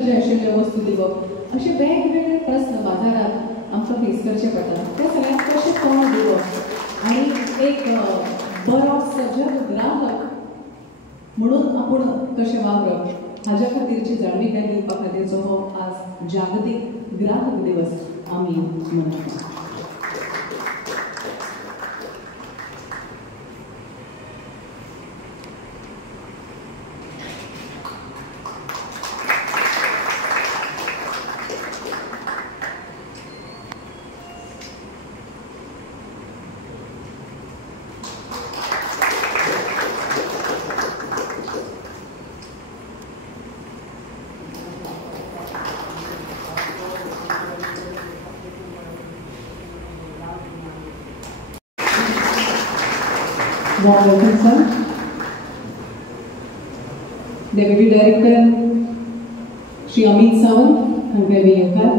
आशिल्ल्यो वस्तू दिवप असे वेगवेगळे प्रश्न बाजारात आमकां फेस करचे पडटा. त्या सगळ्यांक कशें तोंड दिवप आनी एक बरो सजग ग्राहक म्हणून आपूण कशें वावरप हाज्या खातीरची जाणविकाय दिवपा खातीरचो हो आज जागतीक ग्राहक दिवस आमी मनयतात. Warm welcome, sir. Deputy Director Shri Amit Sawant, Hankavi Yokar.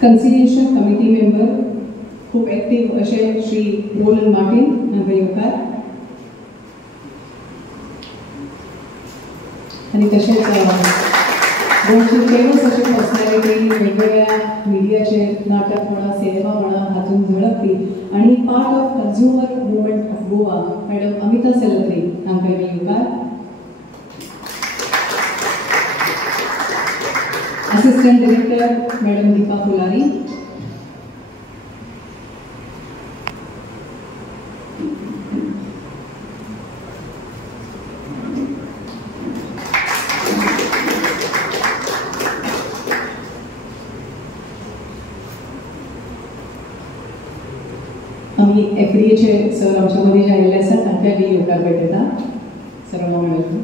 Conciliation Committee Member, खूप active असे Shri Roland Martin, Hankavi Yokar. आणि तसेच गोंयची फेमस अशी पर्सनॅलिटी वेगवेगळ्या मिडियाचेर नाटक म्हणा सिनेमा म्हणा हातून झळकती आणि part of consumer movement of Goa madam Amita सेलत्री हांकां येवकार. Assistant director madam Deepa Phulari. आम्ही एफडीएचे सर आमच्या मध्ये जे आलेले असतात तांकां बी येवकार भेटयता. सर्वांक welcome.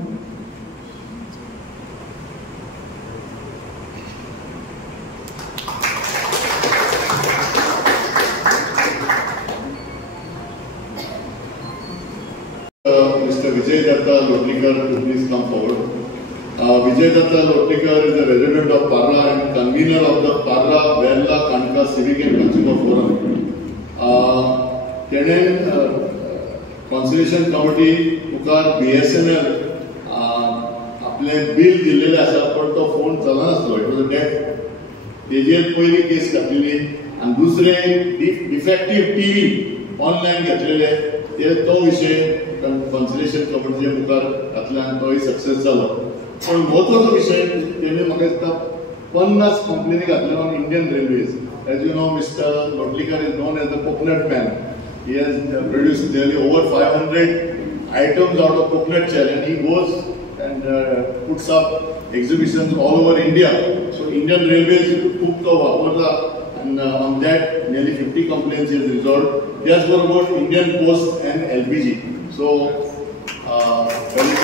Mr. Vijay Datta Lotlikar to please come forward. Vijay Datta Lotlikar is a resident of Parra and convener of the Parra Verla Kanka Civic and Consumer Forum. तेणें conciliation committee मुखार BSNL आपलें bill दिल्लेलें आसा पण तो phone चलनासलो. It was a death. तेजेर पयली केस घातलेली आनी दुसरें डिफेक्टीव टीव्ही ऑनलायन घेतलेले तो विशय कॉन्सलेशन कमिटीचे मुखार घातल्यान तोय सक्सेस जालो. पण म्हत्वाचो विशय तेणें म्हाका दिसता 50 कंप्लेनी घातल्यो on Indian railways. As you know, Mr. Lotlikar is known as the coconut man. He has produced nearly over 500 items out of coconut shell, and he goes and puts up exhibitions all over India. So Indian Railways took the water, and on that nearly 50 complaints he has resolved. Just for about Indian Post and LPG. So very